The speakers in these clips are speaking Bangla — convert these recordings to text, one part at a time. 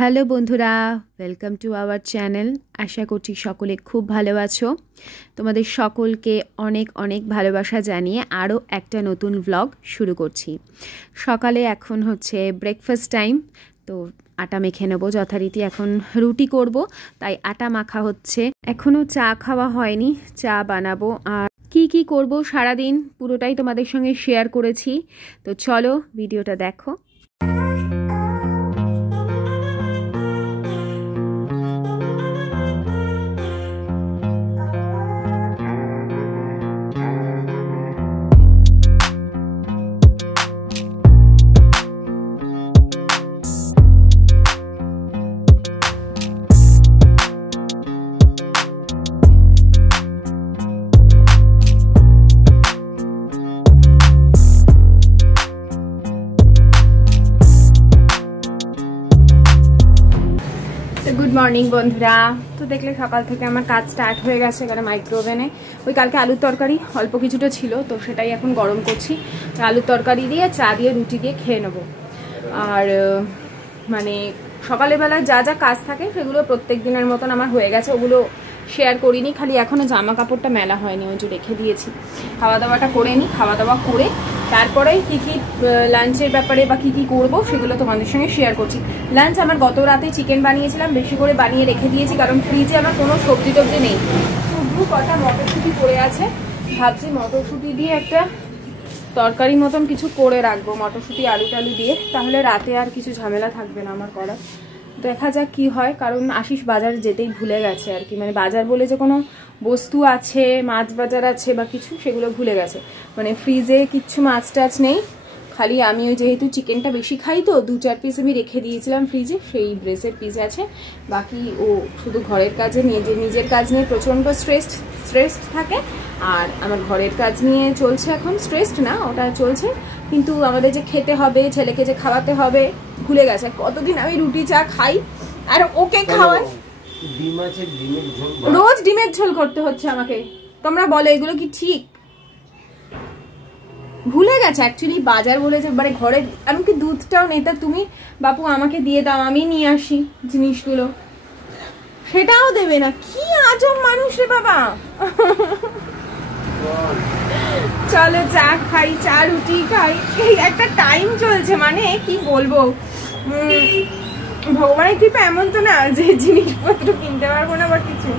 হ্যালো বন্ধুরা, ওয়েলকাম টু আওয়ার চ্যানেল। আশা করছি সকলে খুব ভালো আছো। তোমাদের সকলকে অনেক অনেক ভালোবাসা জানিয়ে আরও একটা নতুন ব্লগ শুরু করছি। সকালে এখন হচ্ছে ব্রেকফাস্ট টাইম, তো আটা মেখে নেবো যথারীতি। এখন রুটি করব, তাই আটা মাখা হচ্ছে। এখনও চা খাওয়া হয়নি, চা বানাবো। আর কি করব সারাদিন পুরোটাই তোমাদের সঙ্গে শেয়ার করেছি, তো চলো ভিডিওটা দেখো। গুড মর্নিং বন্ধুরা। তো দেখলে সকাল থেকে আমার কাজ স্টার্ট হয়ে গেছে। এখানে মাইক্রোওভেনে ওই কালকে আলুর তরকারি অল্প কিছুটা ছিল, তো সেটাই এখন গরম করছি। আলুর তরকারি দিয়ে চা দিয়ে রুটি দিয়ে খেয়ে নেবো। আর মানে সকালবেলা যা যা কাজ থাকে সেগুলো প্রত্যেক দিনের মতন আমার হয়ে গেছে, ওগুলো শেয়ার করিনি। খালি এখনও জামা কাপড়টা মেলা হয়নি, ওই যে রেখে দিয়েছি। খাওয়া দাওয়াটা করে নিই, খাওয়া দাওয়া করে তারপরে কী কী লাঞ্চের ব্যাপারে বা কী কী করবো সেগুলো তোমাদের সঙ্গে শেয়ার করছি। লাঞ্চ আমার গত রাতে চিকেন বানিয়েছিলাম, বেশি করে বানিয়ে রেখে দিয়েছি, কারণ ফ্রিজে আমার কোনো সবজি টবজি নেই। শুধু কটা মটরশুঁটি পড়ে আছে, ভাবছি মটরশুঁটি দিয়ে একটা তরকারি মতন কিছু করে রাখবো, মটরশুঁটি আলু টালু দিয়ে, তাহলে রাতে আর কিছু ঝামেলা থাকবে না আমার করার। দেখা যাক কি হয়, কারণ আশিস বাজার যেতেই ভুলে গেছে আর কি। মানে বাজার বলে যে কোনো বস্তু আছে, মাছ বাজার আছে বা কিছু, সেগুলো ভুলে গেছে। মানে ফ্রিজে কিচ্ছু মাছ টাছ নেই, খালি আমি ওই যেহেতু চিকেনটা বেশি খাই, তো 2-4 পিস আমি রেখে দিয়েছিলাম ফ্রিজে, সেই ব্রেসের পিস আছে। বাকি ও শুধু ঘরের কাজে নিজের কাজ নিয়ে প্রচণ্ড স্ট্রেসড থাকে। আর আমার ঘরের কাজ নিয়ে চলছে এখন, স্ট্রেসড না, ওটা চলছে, কিন্তু আমাদের যে খেতে হবে, ছেলেকে যে খাওয়াতে হবে, ভুলে গেছে। কতদিন আমি রুটি চা খাই আর ওকে খাওয়াই, রোজ ডিমের ঝোল করতে হচ্ছে আমাকে। তোমরা বলো এগুলো কি ঠিক? ভুলে গেছে অ্যাকচুয়ালি বাজার বলে যে মানে ঘরে এমনকি দুধটাও নেই, তা তুমি বাপু আমাকে দিয়ে দাও, আমি নিয়ে আসি জিনিসগুলো, সেটাও দেবে না। কি আজব মানুষ রে বাবা। চলো চা খাই, চা রুটি খাই, এই একটা টাইম চলছে, মানে কি বলবো, ভগবানের কৃপা এমন তো না যে জিনিসপত্র কিনতে পারবো না বা কিছু,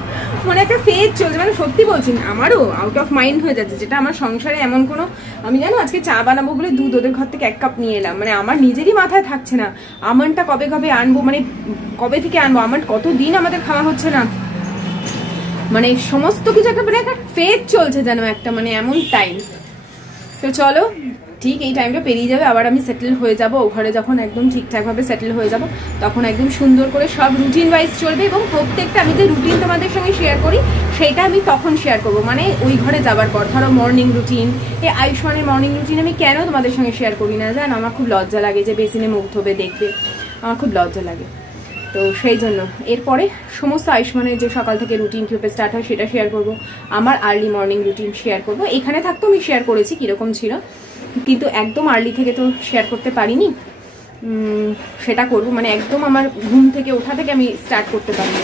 মানে একটা ফেজ চলছে। মানে সত্যি বলছি, আমারও আউট অফ মাইন্ড হয়ে যাচ্ছে, যেটা আমার সংসারে এমন কোনো, আমি জানো আজকে চা বানাবো বলে দুধ ওদের ঘর থেকে 1 কাপ নিয়ে এলাম, মানে আমার নিজেরই মাথায় থাকছে না আমন্ডটা কবে কবে আনবো, মানে কবে থেকে আনবো, আমার কতদিন আমাদের খাওয়া হচ্ছে না, মানে সমস্ত কিছু একটা মানে একটা ফেজ চলছে যেন একটা, মানে এমন টাইম। তো চলো, ঠিক এই টাইমটা পেরিয়ে যাবে, আবার আমি সেটেল হয়ে যাব ও ঘরে। যখন একদম ঠিকঠাকভাবে সেটেল হয়ে যাব, তখন একদম সুন্দর করে সব রুটিন ওয়াইজ চলবে, এবং প্রত্যেকটা আমি যে রুটিন তোমাদের সঙ্গে শেয়ার করি সেটা আমি তখন শেয়ার করবো, মানে ওই ঘরে যাবার পর। ধরো মর্নিং রুটিন, এই আয়ুষ্মানের মর্নিং রুটিন আমি কেন তোমাদের সঙ্গে শেয়ার করি না জানো? আমার খুব লজ্জা লাগে যে বেসিনে মুখ ধোবে দেখতে, আমার খুব লজ্জা লাগে। তো সেই জন্য এরপরে সমস্ত আয়ুষ্মানের যে সকাল থেকে রুটিন কীভাবে স্টার্ট হয় সেটা শেয়ার করব, আমার আর্লি মর্নিং রুটিন শেয়ার করব। এখানে থাকতেও আমি শেয়ার করেছি কীরকম ছিল, কিন্তু একদম আর্লি থেকে তো শেয়ার করতে পারিনি, সেটা করব। মানে একদম আমার ঘুম থেকে ওঠা থেকে আমি স্টার্ট করতে পারিনি,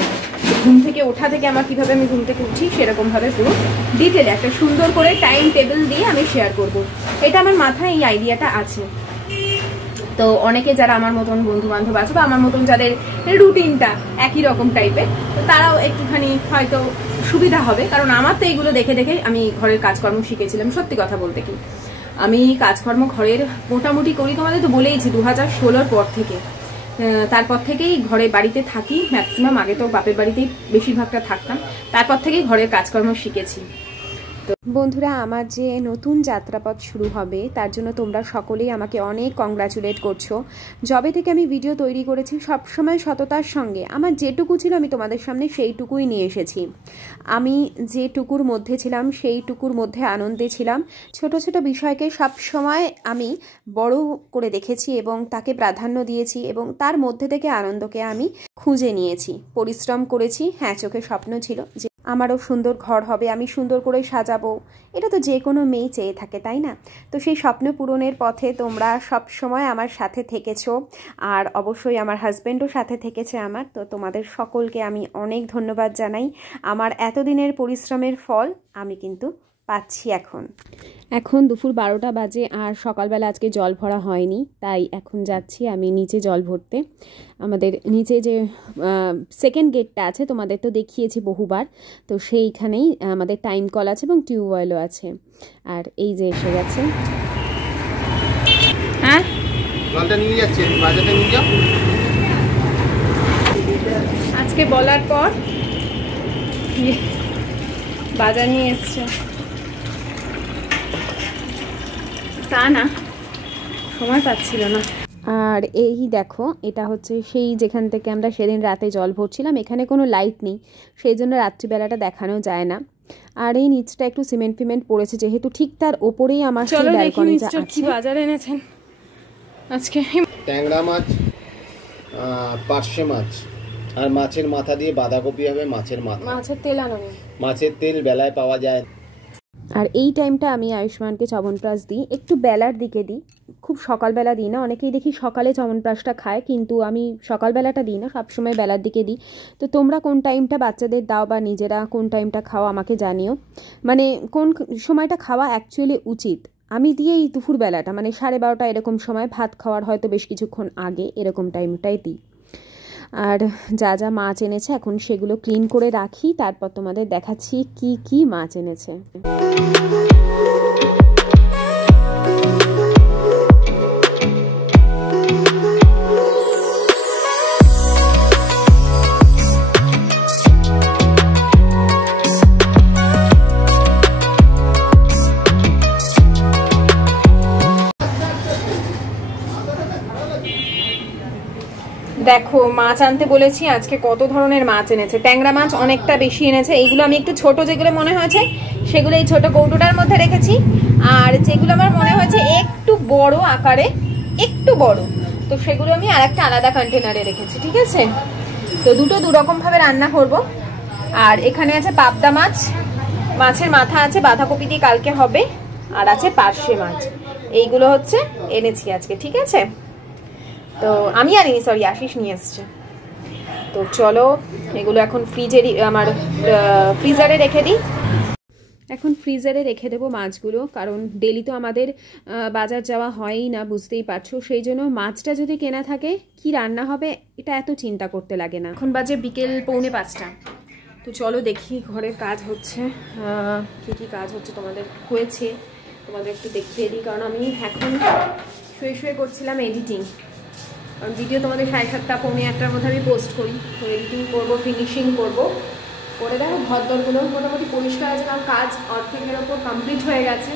ঘুম থেকে ওঠা থেকে আমার কীভাবে আমি ঘুম থেকে উঠি সেরকমভাবে পুরো ডিটেলে একটা সুন্দর করে টাইম টেবিল দিয়ে আমি শেয়ার করব। এটা আমার মাথায় এই আইডিয়াটা আছে। তো অনেকে যারা আমার মতন বন্ধু বান্ধব আছে বা আমার মতন যাদের রুটিনটা একই রকম টাইপের, তো তারাও একটুখানি হয়তো সুবিধা হবে, কারণ আমার তো এগুলো দেখে দেখে আমি ঘরের কাজকর্ম শিখেছিলাম। সত্যি কথা বলতে কি, আমি কাজকর্ম ঘরের মোটামুটি করি, তোমাদের তো বলেইছি 2016-র পর থেকে, তারপর থেকেই ঘরে বাড়িতে থাকি ম্যাক্সিমাম। আগে তো বাপের বাড়িতেই বেশিরভাগটা থাকতাম, তারপর থেকেই ঘরের কাজকর্ম শিখেছি। তো বন্ধুরা, আমার যে নতুন যাত্রাপথ শুরু হবে তার জন্য তোমরা সকলেই আমাকে অনেক কংগ্রাচুলেট করছো। যবে থেকে আমি ভিডিও তৈরি করেছি সবসময় সততার সঙ্গে আমার যেটুকু ছিল আমি তোমাদের সামনে সেইটুকুই নিয়ে এসেছি। আমি যেটুকুর মধ্যে ছিলাম সেইটুকুর মধ্যে আনন্দে ছিলাম। ছোট ছোট বিষয়কে সবসময় আমি বড় করে দেখেছি এবং তাকে প্রাধান্য দিয়েছি, এবং তার মধ্যে থেকে আনন্দকে আমি খুঁজে নিয়েছি, পরিশ্রম করেছি। হ্যাঁ, চোখে স্বপ্ন ছিল যে আমারও সুন্দর ঘর হবে, আমি সুন্দর করে সাজাবো, এটা তো যে কোনো মেয়ে চেয়ে থাকে, তাই না? তো সেই স্বপ্ন পূরণের পথে তোমরা সব সময় আমার সাথে থেকেছো, আর অবশ্যই আমার হাজব্যান্ডও সাথে থেকেছে আমার। তো তোমাদের সকলকে আমি অনেক ধন্যবাদ জানাই। আমার এতদিনের পরিশ্রমের ফল আমি কিন্তু পাচ্ছি এখন। এখন দুপুর 12টা বাজে, আর সকালবেলা আজকে জল ভরা হয়নি, তাই এখন যাচ্ছি আমি নিচে জল ভরতে। আমাদের নিচে যে সেকেন্ড গেটটা আছে তোমাদের তো দেখিয়েছি বহুবার, তো সেইখানেই আমাদের টাইম কল আছে এবং টিউবওয়েলও আছে। আর এই যে এসে গেছে। হ্যাঁ, জলটা নিয়ে যাচ্ছেন, বাজারে নিয়ে যাও। আজকে বলার পর বাজার নিয়ে এসছে, তা না সময় পাচ্ছিল না। আর এই দেখো, এটা হচ্ছে সেই যেখান থেকে আমরা সেদিন রাতে জল ভরছিলাম। এখানে কোনো লাইট নেই, সেই জন্য রাত্রিবেলাটা দেখানো যায় না। আর এই নিচটা একটু সিমেন্ট ফিমেন্ট পড়েছে, যেহেতু ঠিক তার ওপরেই আমার সেই ব্যালকনিটা আছে। বাজারে এনেছেন আজকে? ট্যাংরা মাছ, পার্শে মাছ, আর মাছের মাথা দিয়ে বাঁধাকপি হবে। মাছের মাথা, মাছের তেল আনোনি? মাছের তেল বেলায় পাওয়া যায়। আর এই টাইমটা আমি আয়ুষ্মানকে চ্যবনপ্রাশ দিই, একটু বেলার দিকে দিই, খুব সকালবেলা দিই না। অনেকেই দেখি সকালে চ্যবনপ্রাশটা খায়, কিন্তু আমি সকালবেলাটা দিই না, সবসময় বেলার দিকে দিই। তো তোমরা কোন টাইমটা বাচ্চাদের দাও বা নিজেরা কোন টাইমটা খাও আমাকে জানিও, মানে কোন সময়টা খাওয়া অ্যাকচুয়ালি উচিত। আমি দিই এই দুপুরবেলাটা, মানে 12:30 এরকম সময়, ভাত খাওয়ার হয়তো বেশ কিছুক্ষণ আগে, এরকম টাইমটাই দিই। আর যা যা মাছ এনেছে এখন সেগুলো ক্লিন করে রাখি, তারপর তোমাদের দেখাচ্ছি কি কি মাছ এনেছে। দেখো মাছ আনতে বলেছি, আজকে কত ধরনের মাছ এনেছে। ট্যাংরা মাছ অনেকটা বেশি এনেছে, এইগুলো আমি একটু ছোট যেগুলো মনে হয়েছে সেগুলো এই ছোট কৌটোটার মধ্যে রেখেছি, আর যেগুলো আমার মনে হয়েছে একটু বড় আকারে, একটু বড়, তো সেগুলো আমি আরেকটা আলাদা কন্টেনারে রেখেছি, ঠিক আছে? তো দুটো দুরকম ভাবে রান্না করব। আর এখানে আছে পাবদা মাছ, মাছের মাথা আছে, বাঁধাকপি দিয়ে কালকে হবে, আর আছে পার্শে মাছ। এইগুলো হচ্ছে এনেছি আজকে, ঠিক আছে? তো আমি আনিনি, সরি, আশিস নিয়ে এসছে। তো চলো এগুলো এখন আমার ফ্রিজারে রেখে দিই। এখন ফ্রিজারে রেখে দেবো মাছগুলো, কারণ ডেলি তো আমাদের বাজার যাওয়া হয়ই না, বুঝতেই পারছো। সেই জন্য মাছটা যদি কেনা থাকে কি রান্না হবে এটা এত চিন্তা করতে লাগে না। এখন বাজে বিকেল 4:45। তো চলো দেখি ঘরের কাজ হচ্ছে, কী কী কাজ হচ্ছে তোমাদের হয়েছে তোমাদের একটু দেখিয়ে দিই। কারণ আমি এখন শুয়ে শুয়ে করছিলাম এডিটিং, কারণ ভিডিও তোমাদের 7:30 পৌনে 8টার মধ্যে আমি পোস্ট করি। তো এডিটিং করবো, ফিনিশিং করবো করে। দেখো ঘরদরগুলো মোটামুটি পরিষ্কার আছে, কারণ কাজ অর্ধেকের ওপর কমপ্লিট হয়ে গেছে।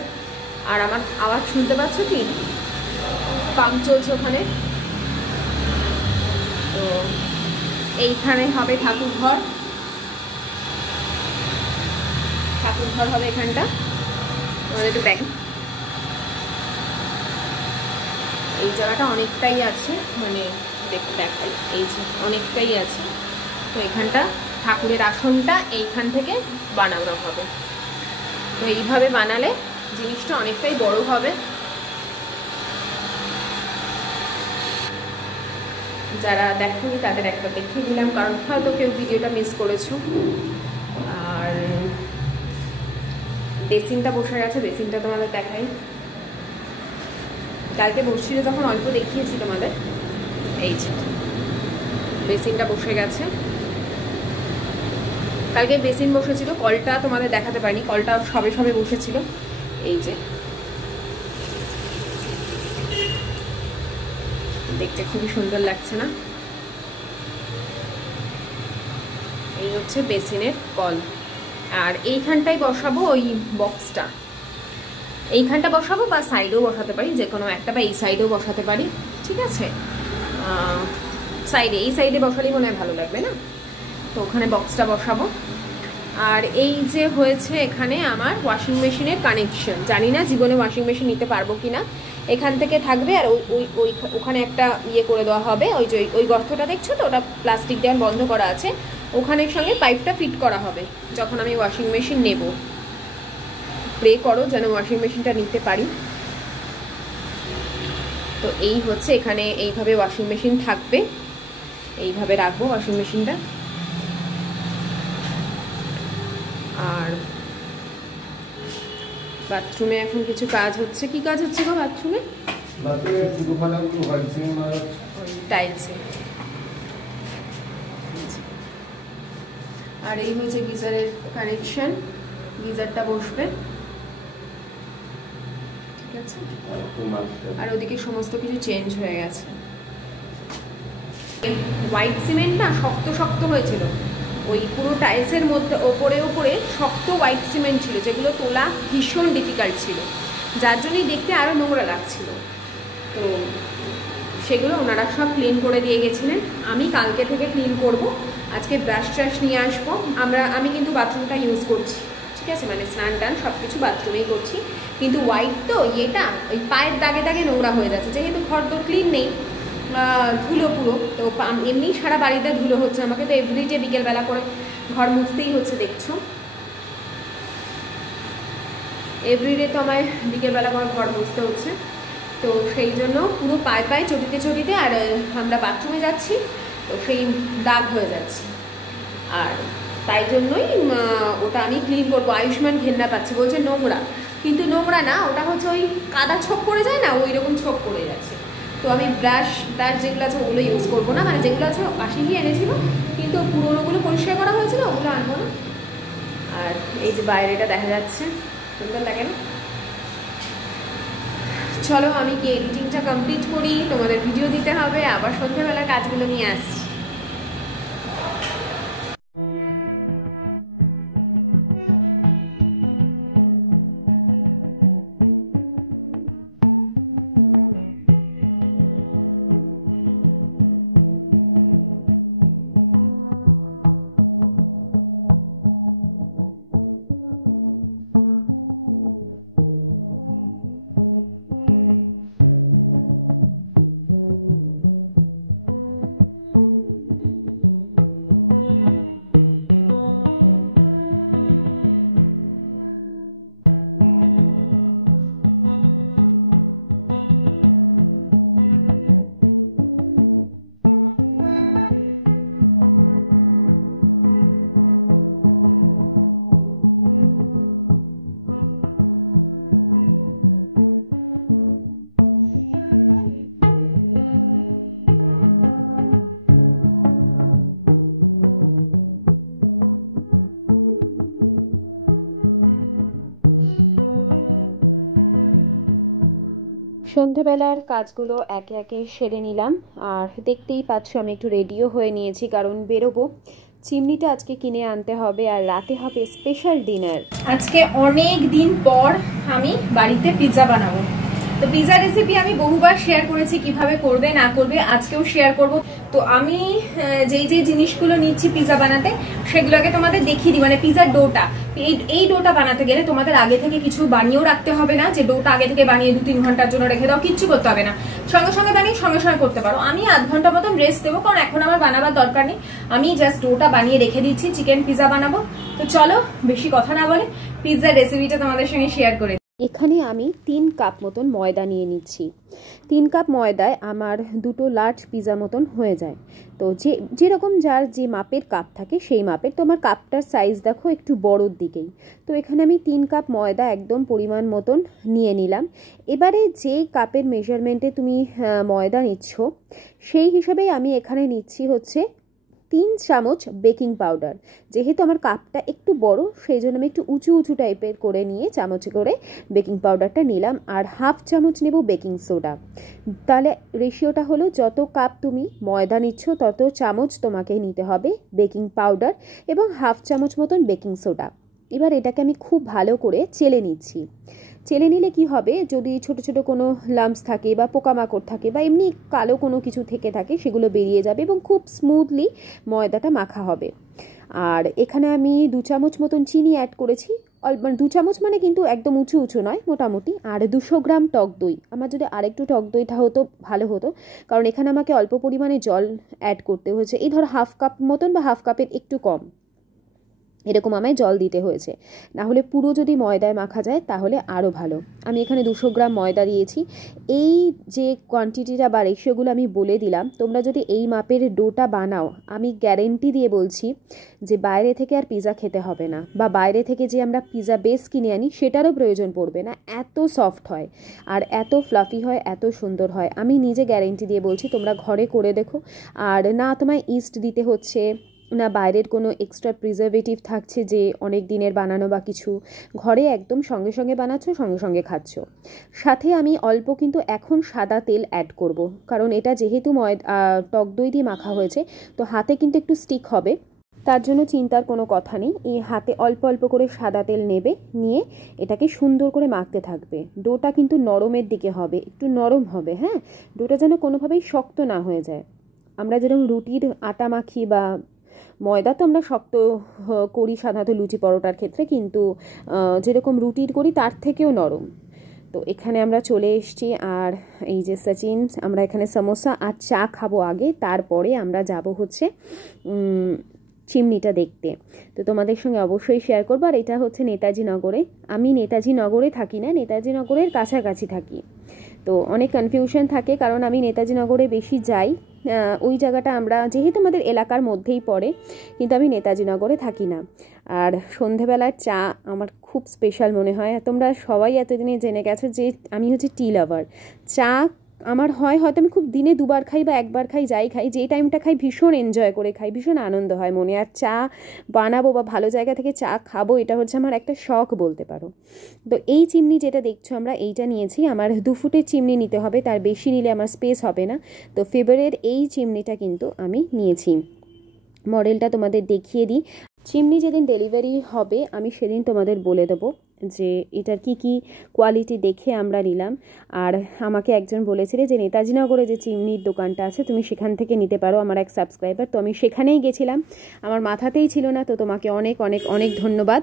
আর আমার আওয়াজ শুনতে পাচ্ছ কি? পাম্প চলছে ওখানে। তো এইখানে হবে ঠাকুর ঘর, ঠাকুর ঘর হবে এখানটা। তোমাদের একটু ব্যাগ, এই জায়গাটা অনেকটাই আছে, মানে দেখাই, এই যে অনেকটাই আছে। তো এইখানটা ঠাকুরের আসনটা এইখান থেকে বানানো হবে। তো এইভাবে বানালে জিনিসটা অনেকটাই বড় হবে। যারা দেখোনি তাদের একটা দেখিয়ে দিলাম, কারণ হয়তো কেউ ভিডিওটা মিস করেছো। আর বেসিনটা বসে গেছে, বেসিনটা তোমাদের দেখাই। কালকে বসছিল যখন অল্প দেখিয়েছি তোমাদের, এই যে বেসিনটা বসে গেছে। কালকে বেসিন বসেছিল, কলটা তোমাদের দেখাতে পারিনি, কলটা সবে সবে বসেছিল। এই যে দেখতে খুবই সুন্দর লাগছে না? এই হচ্ছে বেসিনের কল। আর এইখানটাই বসাবো ওই বক্সটা, এইখানটা বসাবো বা সাইডেও বসাতে পারি, যে কোনো একটা, বা এই সাইডেও বসাতে পারি, ঠিক আছে? সাইডে, এই সাইডে বসালেই মনে হয় ভালো লাগবে না? তো ওখানে বক্সটা বসাবো। আর এই যে হয়েছে এখানে আমার ওয়াশিং মেশিনের কানেকশন, জানি না জীবনে ওয়াশিং মেশিন নিতে পারবো কিনা। এখান থেকে থাকবে, আর ওখানে একটা ইয়ে করে দেওয়া হবে, ওই যে ওই গর্তটা দেখছো তো, ওটা প্লাস্টিক দিয়ে বন্ধ করা আছে। ওখানের সঙ্গে পাইপটা ফিট করা হবে যখন আমি ওয়াশিং মেশিন নেব। প্রে করো যেন ওয়াশিং মেশিনটা নিতে পারি। তো এই হচ্ছে, এখানে এইভাবে ওয়াশিং মেশিন থাকবে, এইভাবে রাখবো ওয়াশিং মেশিনটা। আর বাথরুমে এখন কিছু কাজ হচ্ছে। কি কাজ হচ্ছে গো বাথরুমে? টাইলসে। আর এই হচ্ছে গিজারের কানেকশন, গিজারটা বসবে, ঠিক আছে। আর ওদিকে সমস্ত কিছু চেঞ্জ হয়ে গেছে। হোয়াইট সিমেন্ট না শক্ত শক্ত হয়েছিল, ওই পুরো টাইলসের মধ্যে ওপরে ওপরে শক্ত হোয়াইট সিমেন্ট ছিল, যেগুলো তোলা ভীষণ ডিফিকাল্ট ছিল, যার জন্যই দেখতে আরও নোংরা লাগছিল। তো সেগুলো ওনারা সব ক্লিন করে দিয়ে গেছিলেন। আমি কালকে থেকে ক্লিন করব। আজকে ব্রাশ ট্রাশ নিয়ে আসবো। আমি কিন্তু বাথরুমটা ইউজ করছি, ঠিক আছে, মানে স্নান টান সব কিছু বাথরুমেই করছি। কিন্তু হোয়াইট তো ইয়েটা ওই পায়ের দাগে দাগে নোংরা হয়ে যাচ্ছে, যেহেতু ঘর তো ক্লিন নেই, ধুলো পুরো। তো এমনি সারা বাড়িতে ধুলো হচ্ছে, আমাকে তো এভরিডে বিকেলবেলা করে ঘর মুছতেই হচ্ছে, দেখছো এভরিডে তো আমায় বিকেলবেলা করে ঘর মুছতে হচ্ছে। তো সেই জন্য পুরো পায়ে পায়ে চটিতে চটিতে, আর আমরা বাথরুমে যাচ্ছি তো সেই দাগ হয়ে যাচ্ছে। আর তাই জন্যই ওটা আমি ক্লিন করবো। আয়ুষ্মান ঘেন্না পাচ্ছে, বলছে নোংরা, কিন্তু নোংরা না, ওটা হচ্ছে ওই কাদা ছোপ পড়ে যায় না, ওই রকম ছোপ পড়ে যাচ্ছে। তো আমি ব্রাশ তার যেগুলো আছে ওগুলো ইউজ করবো না, মানে যেগুলো আছে আসেনি এনেছিল, কিন্তু পুরোনোগুলো পরিষ্কার করা হয়েছিল ওগুলো আনবো না। আর এই যে বাইরেটা দেখা যাচ্ছে, সুন্দর লাগে না? চলো আমি কি এডিটিংটা কমপ্লিট করি, তোমাদের ভিডিও দিতে হবে, আবার সন্ধ্যাবেলার কাজগুলো নিয়ে আসছি। সন্ধেবেলার কাজগুলো একে একে সেরে নিলাম। আর দেখতেই পাচ্ছ আমি একটু রেডিও হয়ে নিয়েছি, কারণ বেরোবো। চিমনিটা আজকে কিনে আনতে হবে, আর রাতে হবে স্পেশাল ডিনার। আজকে অনেক দিন পর আমি বাড়িতে পিৎজা বানাবো। তো পিৎজা রেসিপি আমি বহুবার শেয়ার করেছি, কিভাবে করবে না করবে, আজকেও শেয়ার করব। তো আমি যেই যেই জিনিসগুলো নিচ্ছি পিৎজা বানাতে সেগুলোকে তোমাদের দেখিয়ে দিই। মানে পিৎজার ডোটা, এই ডোটা বানাতে গেলে তোমাদের আগে থেকে কিছু বানিয়েও রাখতে হবে না, যে ডোটা আগে থেকে বানিয়ে 2-3 ঘন্টার জন্য রেখে দাও, কিচ্ছু করতে হবে না, সঙ্গে সঙ্গে বানিয়ে সঙ্গে সঙ্গে করতে পারো। আমি আধ ঘন্টা মতন রেস্ট দেবো, কারণ এখন আমার বানাবার দরকার নেই, আমি জাস্ট ডোটা বানিয়ে রেখে দিচ্ছি, চিকেন পিৎজা বানাবো। তো চলো বেশি কথা না বলে পিৎজার রেসিপিটা তোমাদের সঙ্গে শেয়ার করে। এখানে আমি 3 কাপ মতন ময়দা নিয়ে নিচ্ছি। 3 কাপ ময়দায় আমার 2টো লার্জ পিৎজা মতন হয়ে যায়। তো যেরকম যার যে মাপের কাপ থাকে সেই মাপের, তো আমার কাপটার সাইজ দেখো একটু বড়োর দিকেই। তো এখানে আমি 3 কাপ ময়দা একদম পরিমাণ মতন নিয়ে নিলাম। এবারে যে কাপের মেজারমেন্টে তুমি ময়দা নিচ্ছ সেই হিসাবেই আমি এখানে নিচ্ছি হচ্ছে 3 চামচ বেকিং পাউডার। যেহেতু আমার কাপটা একটু বড় সেই জন্য আমি একটু উঁচু উঁচু টাইপের করে নিয়ে চামচে করে বেকিং পাউডারটা নিলাম। আর হাফ চামচ নেব বেকিং সোডা। তাহলে রেশিওটা হলো যত কাপ তুমি ময়দা নিচ্ছ তত চামচ তোমাকে নিতে হবে বেকিং পাউডার, এবং হাফ চামচ মতন বেকিং সোডা। এবার এটাকে আমি খুব ভালো করে চেলে নিচ্ছি। চেলে নিলে কি হবে, যদি ছোট ছোট কোনো লাম্পস থাকে বা পোকামাকড় থাকে বা এমনি কালো কোনো কিছু থেকে থাকে সেগুলো বেরিয়ে যাবে এবং খুব স্মুথলি ময়দাটা মাখা হবে। আর এখানে আমি 2 চামচ মতন চিনি অ্যাড করেছি, মানে 2 চামচ মানে কিন্তু একদম উঁচু উঁচু নয়, মোটামুটি। আর 200 গ্রাম টক দই। আমার যদি আরেকটু টক দইটা হতো ভালো হতো, কারণ এখানে আমাকে অল্প পরিমাণে জল অ্যাড করতে হয়েছে। এই ধর হাফ কাপ মতন বা হাফ কাপের একটু কম এরকম আমায় জল দিতে হয়েছে, না হলে পুরো যদি ময়দায় মাখা যায় তাহলে আরও ভালো। আমি এখানে 200 গ্রাম ময়দা দিয়েছি। এই যে কোয়ান্টিটিটা বা রেশিওগুলো আমি বলে দিলাম, তোমরা যদি এই মাপের ডোটা বানাও, আমি গ্যারেন্টি দিয়ে বলছি যে বাইরে থেকে আর পিৎজা খেতে হবে না, বা বাইরে থেকে যে আমরা পিৎজা বেস কিনে আনি সেটারও প্রয়োজন পড়বে না। এত সফট হয় আর এত ফ্লাফি হয়, এত সুন্দর হয়। আমি নিজে গ্যারেন্টি দিয়ে বলছি, তোমরা ঘরে করে দেখো। আর না তোমায় ইস্ট দিতে হচ্ছে, না বাইরের কোনো এক্সট্রা প্রিজারভেটিভ থাকছে যে অনেক দিনের বানানো বা কিছু, ঘরে একদম সঙ্গে সঙ্গে বানাচ্ছ, সঙ্গে সঙ্গে খাচ্ছ। সাথে আমি অল্প কিন্তু এখন সাদা তেল অ্যাড করব, কারণ এটা যেহেতু টক দই দিয়ে মাখা হয়েছে, তো হাতে কিন্তু একটু স্টিক হবে, তার জন্য চিন্তার কোনো কথা নেই। এই হাতে অল্প অল্প করে সাদা তেল নেবে, নিয়ে এটাকে সুন্দর করে মাখতে থাকবে। ডোটা কিন্তু নরমের দিকে হবে, একটু নরম হবে, হ্যাঁ, ডোটা যেন কোনোভাবেই শক্ত না হয়ে যায়। আমরা যেরকম রুটির আটা মাখি বা ময়দা তো আমরা শক্ত করি সাধারণত লুচি পরোটার ক্ষেত্রে, কিন্তু যেরকম রুটির করি তার থেকেও নরম। তো এখানে আমরা চলে এসেছি। আর এই যে সচিন, আমরা এখানে সমোসা আর চা খাবো আগে, তারপরে আমরা যাব হচ্ছে চিমনিটা দেখতে। তো তোমাদের সঙ্গে অবশ্যই শেয়ার করবো। আর এটা হচ্ছে নেতাজি নগরে। আমি নেতাজি নগরে থাকি না, নেতাজি নগরের কাছাকাছি থাকি। তো অনেক কনফিউশন থাকে, কারণ আমি নেতাজি নগরে বেশি যাই। ওই জায়গাটা আমরা যেহেতু আমাদের এলাকার মধ্যেই পড়ে, কিন্তু আমি নেতাজি নগরে থাকি না। আর সন্ধেবেলার চা আমার খুব স্পেশাল মনে হয়। তোমরা সবাই এতদিনে জেনে গেছো যে আমি হচ্ছে টি লাভার। চা আমার হয়তো আমি খুব দিনে 2 বার খাই বা 1 বার খাই, যাই খাই, যেই টাইমটা খাই ভীষণ এনজয় করে খাই, ভীষণ আনন্দ হয় মনে। আর চা বানাবো বা ভালো জায়গা থেকে চা খাবো, এটা হচ্ছে আমার একটা শখ বলতে পারো। তো এই চিমনি যেটা দেখছো আমরা, এইটা নিয়েছি। আমার 2 ফুটের চিমনি নিতে হবে, তার বেশি নিলে আমার স্পেস হবে না। তো ফেভারের এই চিমনিটা কিন্তু আমি নিয়েছি। মডেলটা তোমাদের দেখিয়ে দিই। চিমনি যেদিন ডেলিভারি হবে আমি সেদিন তোমাদের বলে দেবো যে এটার কি কি কোয়ালিটি দেখে আমরা নিলাম। আর আমাকে একজন বলেছিল যে নেতাজি নগরে যে চিমনির দোকানটা আছে তুমি সেখান থেকে নিতে পারো, আমার এক সাবস্ক্রাইবার। তো আমি সেখানেই গেছিলাম, আমার মাথাতেই ছিল না। তো তোমাকে অনেক অনেক অনেক ধন্যবাদ।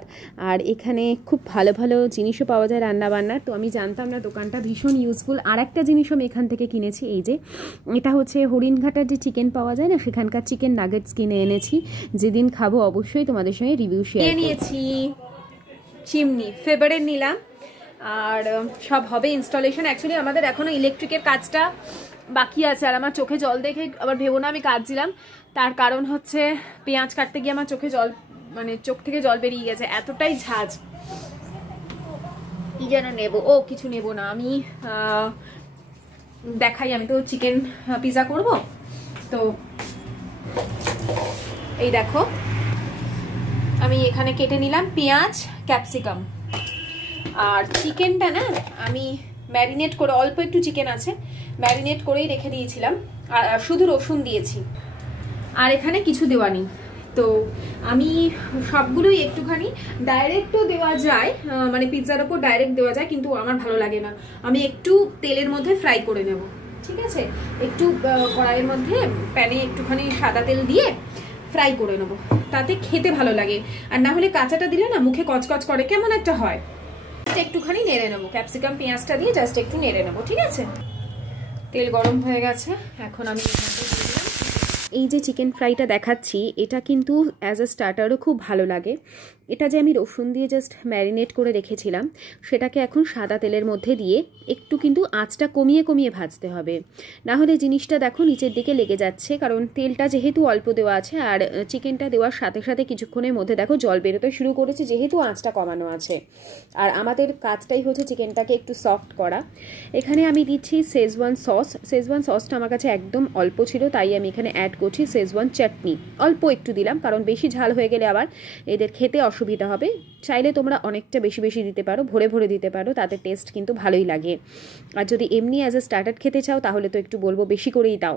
আর এখানে খুব ভালো ভালো জিনিসও পাওয়া যায় রান্নাবান্নার, তো আমি জানতাম না, দোকানটা ভীষণ ইউজফুল। আর একটা জিনিসও আমি এখান থেকে কিনেছি, এই যে এটা হচ্ছে হরিণঘাটার যে চিকেন পাওয়া যায় না, সেখানকার চিকেন নাগেটস কিনে এনেছি। যেদিন খাবো অবশ্যই তোমাদের সঙ্গে রিভিউ শেয়ার নিয়েছি। চিমনি ফেভারেট নিলাম, আর সব হবে ইনস্টলেশন। অ্যাকচুয়ালি আমাদের এখনো ইলেকট্রিকের কাজটা বাকি আছে। আর আমার চোখে জল দেখে আবার ভেবো না আমি কাজ দিলাম, তার কারণ হচ্ছে পেঁয়াজ কাটতে গিয়ে আমার চোখে জল, মানে চোখ থেকে জল বেরিয়ে গেছে, এতটাই ঝাঁজ। কি যেন নেবো, ও কিছু নেবো না আমি, দেখাই। আমি তো চিকেন পিৎজা করব, তো এই দেখো আমি এখানে কেটে নিলাম পেঁয়াজ, ক্যাপসিকাম। আর চিকেনটা না আমি ম্যারিনেট করে, অল্প একটু চিকেন আছে, ম্যারিনেট করেই রেখে দিয়েছিলাম। আর শুধু রসুন দিয়েছি, আর এখানে কিছু দেওয়া নেই। তো আমি সবগুলোই একটুখানি ডাইরেক্টও দেওয়া যায়, মানে পিৎজার ওপর ডাইরেক্ট দেওয়া যায়, কিন্তু আমার ভালো লাগে না। আমি একটু তেলের মধ্যে ফ্রাই করে নেব, ঠিক আছে? একটু কড়াইয়ের মধ্যে প্যানে একটুখানি সাদা তেল দিয়ে ফ্রাই করে নেবো, তাতে খেতে ভালো লাগে। আর না হলে কাঁচাটা দিলে না মুখে কচকচ করে, কেমন একটা হয়। একটুখানি নেড়ে নেবো, ক্যাপসিকাম পেঁয়াজটা দিয়ে জাস্ট একটু নেড়ে নেবো, ঠিক আছে? তেল গরম হয়ে গেছে, এখন আমি এই যে চিকেন ফ্রাইটা দেখাচ্ছি, এটা কিন্তু অ্যাজ এ স্টার্টারও খুব ভালো লাগে। এটা যে আমি রসুন দিয়ে জাস্ট ম্যারিনেট করে রেখেছিলাম, সেটাকে এখন সাদা তেলের মধ্যে দিয়ে একটু কিন্তু আঁচটা কমিয়ে কমিয়ে ভাজতে হবে, না হলে জিনিসটা দেখো নিচের দিকে লেগে যাচ্ছে, কারণ তেলটা যেহেতু অল্প দেওয়া আছে। আর চিকেনটা দেওয়ার সাথে সাথে কিছুক্ষণের মধ্যে দেখো জল বেরোতে শুরু করেছে, যেহেতু আঁচটা কমানো আছে। আর আমাদের কাজটাই হচ্ছে চিকেনটাকে একটু সফট করা। এখানে আমি দিচ্ছি শেজওয়ান সস। শেজওয়ান সসটা আমার কাছে একদম অল্প ছিল, তাই আমি এখানে অ্যাড করছি শেজওয়ান চাটনি। অল্প একটু দিলাম, কারণ বেশি ঝাল হয়ে গেলে আবার এদের খেতে অসুবিধা হবে। চাইলে তোমরা অনেকটা বেশি বেশি দিতে পারো, ভরে ভরে দিতে পারো, তাতে টেস্ট কিন্তু ভালোই লাগে। আর যদি এমনি অ্যাজ এ স্টার্টার খেতে চাও তাহলে তো একটু বলবো বেশি করেই দাও।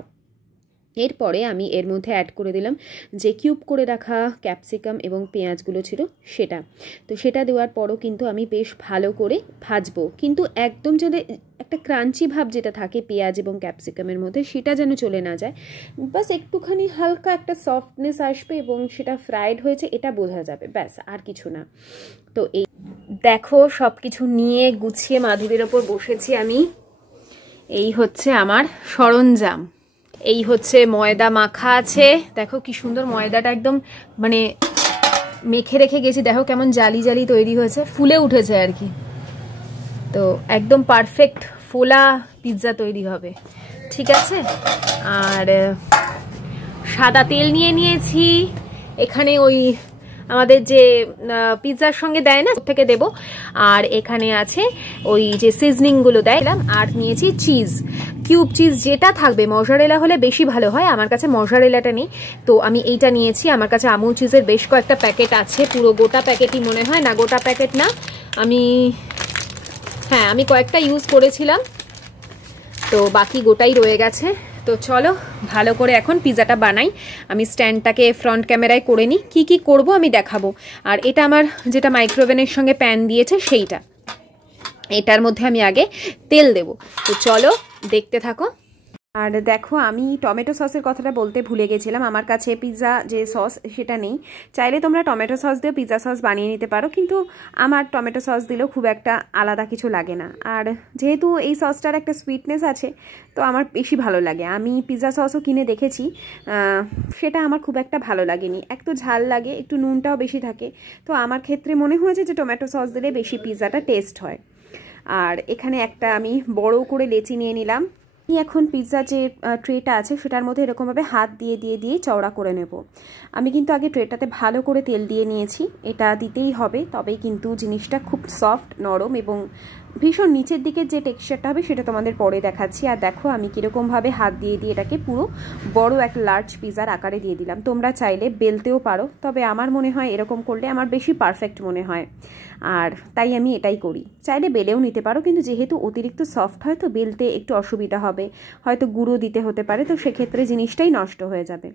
এরপরে আমি এর মধ্যে অ্যাড করে দিলাম যে কিউব করে রাখা ক্যাপসিকাম এবং পেঁয়াজগুলো ছিল সেটা। তো সেটা দেওয়ার পরও কিন্তু আমি বেশ ভালো করে ভাজবো, কিন্তু একদম যদি একটা ক্রাঞ্চি ভাব যেটা থাকে পেঁয়াজ এবং ক্যাপসিকামের মধ্যে সেটা যেন চলে না যায়, বাস একটুখানি হালকা একটা সফটনেস আসবে এবং সেটা ফ্রাইড হয়েছে এটা বোঝা যাবে, ব্যাস আর কিছু না। তো এই দেখো সব কিছু নিয়ে গুছিয়ে মাধুরীর ওপর বসেছি আমি। এই হচ্ছে আমার সরঞ্জাম, এই হচ্ছে ময়দা মাখা আছে, দেখো কি সুন্দর ময়দাটা একদম মানে মেখে রেখে গেছি, দেখো কেমন জালি জালি তৈরি হয়েছে, ফুলে উঠেছে আর কি। তো একদম পারফেক্ট ফোলা পিৎজা তৈরি হবে, ঠিক আছে। আর সাদা তেল নিয়ে নিয়েছি, এখানে ওই আমাদের যে পিৎজার সঙ্গে দেয় না থেকে দেব, আর এখানে আছে ওই যে সিজনিংগুলো দেয়, আর নিয়েছি চিজ, কিউব চিজ যেটা থাকবে, মজারেলা হলে বেশি ভালো হয়, আমার কাছে মজারেলাটা নেই তো আমি এইটা নিয়েছি। আমার কাছে আমুল চিজের বেশ কয়েকটা প্যাকেট আছে, পুরো গোটা প্যাকেটই মনে হয়, না গোটা প্যাকেট না, আমি কয়েকটা ইউজ করেছিলাম, তো বাকি গোটাই রয়ে গেছে। তো চলো ভালো করে এখন পিৎজাটা বানাই। আমি স্ট্যান্ডটাকে ফ্রন্ট ক্যামেরায় করে নিই, কী কী করবো আমি দেখাবো। আর এটা আমার যেটা মাইক্রোওভেনের সঙ্গে প্যান দিয়েছে সেইটা, এটার মধ্যে আমি আগে তেল দেব। তো চলো দেখতে থাকো। আর দেখো আমি টমেটো সসের কথাটা বলতে ভুলে গেছিলাম, আমার কাছে পিৎজা যে সস সেটা নেই, চাইলে তোমরা টমেটো সস দিয়ে পিৎজা সস বানিয়ে নিতে পারো, কিন্তু আমার টমেটো সস দিলেও খুব একটা আলাদা কিছু লাগে না। আর যেহেতু এই সসটার একটা সুইটনেস আছে তো আমার বেশি ভালো লাগে। আমি পিৎজা সসও কিনে দেখেছি, সেটা আমার খুব একটা ভালো লাগেনি, এক তো ঝাল লাগে, একটু নুনটাও বেশি থাকে, তো আমার ক্ষেত্রে মনে হয়েছে যে টমেটো সস দিলে বেশি পিৎজাটা টেস্ট হয়। আর এখানে একটা আমি বড় করে লেচি নিয়ে নিলাম। এখন পিৎজা যে ট্রেটা আছে সেটার মধ্যে এরকমভাবে হাত দিয়ে দিয়ে দিয়ে চওড়া করে নেব। আমি কিন্তু আগে ট্রেটাতে ভালো করে তেল দিয়ে নিয়েছি, এটা দিতেই হবে, তবেই কিন্তু জিনিসটা খুব সফট নরম এবং ভীষণ নিচের দিকে যে টেক্সচারটা হবে সেটা তোমাদের পরে দেখাচ্ছি। আর দেখো আমি কীরকমভাবে হাত দিয়ে দিয়ে এটাকে পুরো বড় এক লার্জ পিৎজার আকারে দিয়ে দিলাম। তোমরা চাইলে বেলতেও পারো, তবে আমার মনে হয় এরকম করলে আমার বেশি পারফেক্ট মনে হয়, আর তাই আমি এটাই করি। চাইলে বেলেও নিতে পারো, কিন্তু যেহেতু অতিরিক্ত সফট হয় তো বেলতে একটু অসুবিধা হবে, হয়তো গুঁড়ো দিতে হতে পারে, তো সেক্ষেত্রে জিনিসটাই নষ্ট হয়ে যাবে।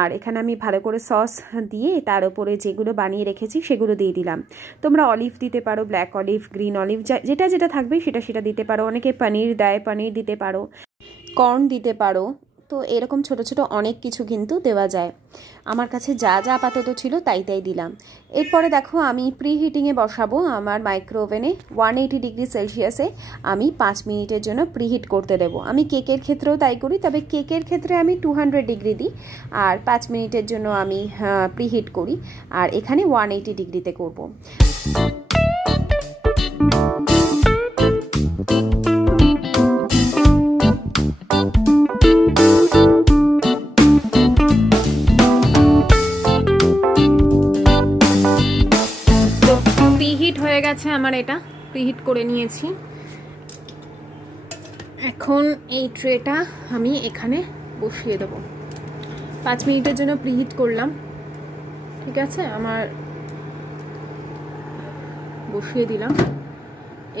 আর এখানে আমি ভালো করে সস দিয়ে তার উপরে যেগুলো বানিয়ে রেখেছি সেগুলো দিয়ে দিলাম। তোমরা অলিভ দিতে পারো, ব্ল্যাক অলিভ, গ্রিন অলিভ, যেটা যেটা থাকবে সেটা সেটা দিতে পারো। অনেকে পনির দেয়, পনির দিতে পারো, কর্ন দিতে পারো, তো এরকম ছোট ছোট অনেক কিছু কিন্তু দেওয়া যায়। আমার কাছে যা যা আপাতত ছিল তাই তাই দিলাম। এরপরে দেখো আমি প্রি হিটিংয়ে বসাবো আমার মাইক্রোওভেনে 180 ডিগ্রি সেলসিয়াসে আমি 5 মিনিটের জন্য প্রিহিট করতে দেবো। আমি কেকের ক্ষেত্রেও তাই করি, তবে কেকের ক্ষেত্রে আমি 200 ডিগ্রি দিই আর 5 মিনিটের জন্য আমি প্রিহিট করি, আর এখানে 180 ডিগ্রিতে করব। আমার এটা প্রিহিট করে নিয়েছি। এখন এই ট্রেটা আমি এখানে বসিয়ে দেব, 5 মিনিটের জন্য প্রিহিট করলাম, ঠিক আছে, আমার বসিয়ে দিলাম।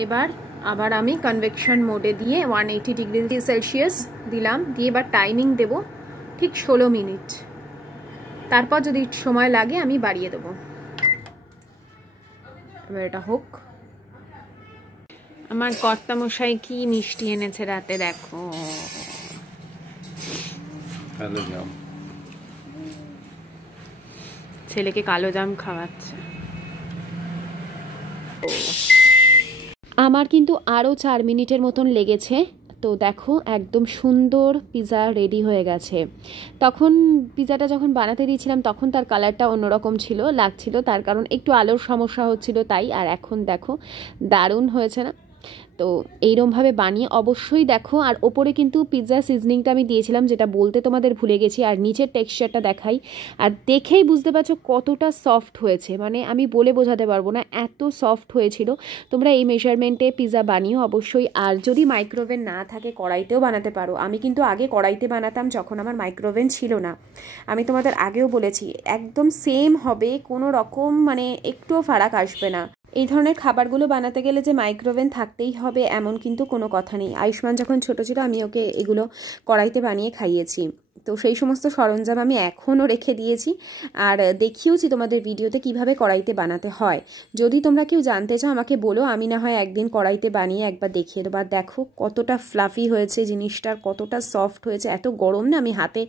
এবার আবার আমি কনভেকশন মোডে দিয়ে 180 ডিগ্রি সেলসিয়াস দিলাম, দিয়ে এবার টাইমিং দেব ঠিক 16 মিনিট, তারপর যদি সময় লাগে আমি বাড়িয়ে দেবো। এবার এটা হোক। আমার কর্তামশাই কি মিষ্টি এনেছে রাতে, দেখো ছেলেকে কালো জাম খাওয়াচ্ছে। আমার কিন্তু আরও 4 মিনিটের মতন লেগেছে। তো দেখো একদম সুন্দর পিৎজা রেডি হয়ে গেছে। তখন পিৎজাটা যখন বানাতে দিয়েছিলাম তখন তার কালারটা অন্যরকম ছিল লাগছিল, তার কারণ একটু আলোর সমস্যা হচ্ছিল তাই। আর এখন দেখো দারুণ হয়েছে না? তো এইরকমভাবে বানিয়ে অবশ্যই দেখো। আর ওপরে কিন্তু পিৎজা সিজনিংটা আমি দিয়েছিলাম, যেটা বলতে তোমাদের ভুলে গেছি। আর নিচের টেক্সচারটা দেখাই, আর দেখেই বুঝতে পারছো কতটা সফট হয়েছে, মানে আমি বলে বোঝাতে পারবো না, এত সফট হয়েছিল। তোমরা এই মেজারমেন্টে পিৎজা বানিও অবশ্যই। আর যদি মাইক্রোওভেন না থাকে কড়াইতেও বানাতে পারো। আমি কিন্তু আগে কড়াইতে বানাতাম যখন আমার মাইক্রোওভেন ছিল না। আমি তোমাদের আগেও বলেছি একদম সেম হবে, কোনো রকম মানে একটুও ফারাক আসবে না। এই ধরনের খাবারগুলো বানাতে গেলে যে মাইক্রোওভেন থাকতেই হবে এমন কিন্তু কোনো কথা নেই। আয়ুষ্মান যখন ছোট ছিল আমি ওকে এগুলো কড়াইতে বানিয়ে খাইয়েছি। তো সেই সমস্ত সরঞ্জাম আমি এখনও রেখে দিয়েছি আর দেখিয়েওছি তোমাদের ভিডিওতে কিভাবে কড়াইতে বানাতে হয়। যদি তোমরা কেউ জানতে চাও আমাকে বলো, আমি না হয় একদিন কড়াইতে বানিয়ে একবার দেখিয়ে দেবো। আর দেখো কতটা ফ্লাফি হয়েছে জিনিসটার, কতটা সফট হয়েছে। এত গরম না, আমি হাতে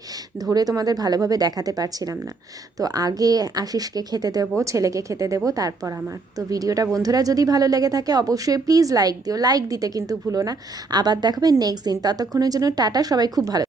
ধরে তোমাদের ভালোভাবে দেখাতে পারছিলাম না। তো আগে আশিসকে খেতে দেবো, ছেলেকে খেতে দেবো, তারপর আমার। তো ভিডিওটা বন্ধুরা যদি ভালো লেগে থাকে অবশ্যই প্লিজ লাইক দিও, লাইক দিতে কিন্তু ভুলো না। আবার দেখাবে নেক্সট দিন, ততক্ষণের জন্য টাটা, সবাই খুব ভালো।